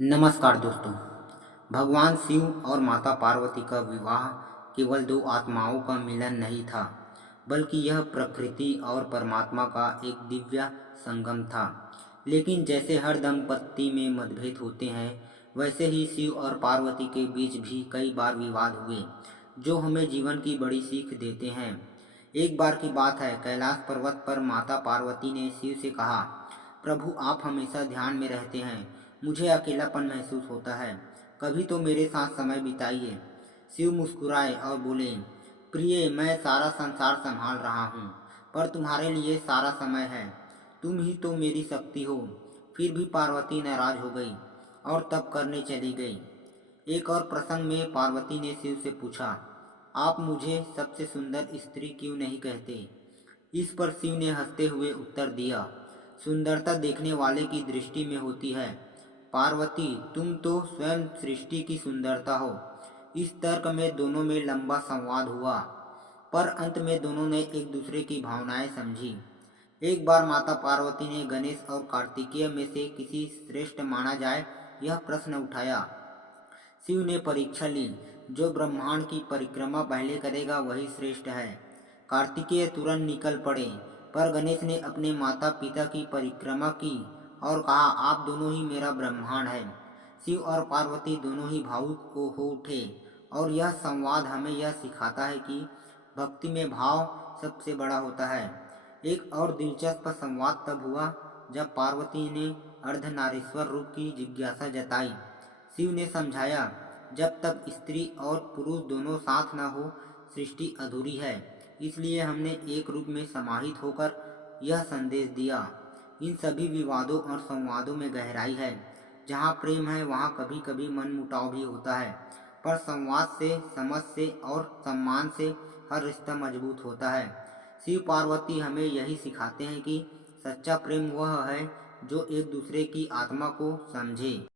नमस्कार दोस्तों। भगवान शिव और माता पार्वती का विवाह केवल दो आत्माओं का मिलन नहीं था, बल्कि यह प्रकृति और परमात्मा का एक दिव्य संगम था। लेकिन जैसे हर दंपत्ति में मतभेद होते हैं, वैसे ही शिव और पार्वती के बीच भी कई बार विवाद हुए, जो हमें जीवन की बड़ी सीख देते हैं। एक बार की बात है, कैलाश पर्वत पर माता पार्वती ने शिव से कहा, प्रभु आप हमेशा ध्यान में रहते हैं, मुझे अकेलापन महसूस होता है, कभी तो मेरे साथ समय बिताइए। शिव मुस्कुराए और बोले, प्रिय मैं सारा संसार संभाल रहा हूँ, पर तुम्हारे लिए सारा समय है, तुम ही तो मेरी शक्ति हो। फिर भी पार्वती नाराज हो गई और तप करने चली गई। एक और प्रसंग में पार्वती ने शिव से पूछा, आप मुझे सबसे सुंदर स्त्री क्यों नहीं कहते? इस पर शिव ने हंसते हुए उत्तर दिया, सुंदरता देखने वाले की दृष्टि में होती है, पार्वती तुम तो स्वयं सृष्टि की सुंदरता हो। इस तर्क में दोनों में लंबा संवाद हुआ, पर अंत में दोनों ने एक दूसरे की भावनाएं समझी। एक बार माता पार्वती ने गणेश और कार्तिकेय में से किसी श्रेष्ठ माना जाए यह प्रश्न उठाया। शिव ने परीक्षा ली, जो ब्रह्मांड की परिक्रमा पहले करेगा वही श्रेष्ठ है। कार्तिकेय तुरंत निकल पड़े, पर गणेश ने अपने माता पिता की परिक्रमा की और कहा, आप दोनों ही मेरा ब्रह्मांड है। शिव और पार्वती दोनों ही भावुक हो उठे, और यह संवाद हमें यह सिखाता है कि भक्ति में भाव सबसे बड़ा होता है। एक और दिलचस्प संवाद तब हुआ जब पार्वती ने अर्धनारीश्वर रूप की जिज्ञासा जताई। शिव ने समझाया, जब तक स्त्री और पुरुष दोनों साथ न हो सृष्टि अधूरी है, इसलिए हमने एक रूप में समाहित होकर यह संदेश दिया। इन सभी विवादों और संवादों में गहराई है। जहाँ प्रेम है वहाँ कभी कभी मनमुटाव भी होता है, पर संवाद से, समझ से और सम्मान से हर रिश्ता मजबूत होता है। शिव पार्वती हमें यही सिखाते हैं कि सच्चा प्रेम वह है जो एक दूसरे की आत्मा को समझे।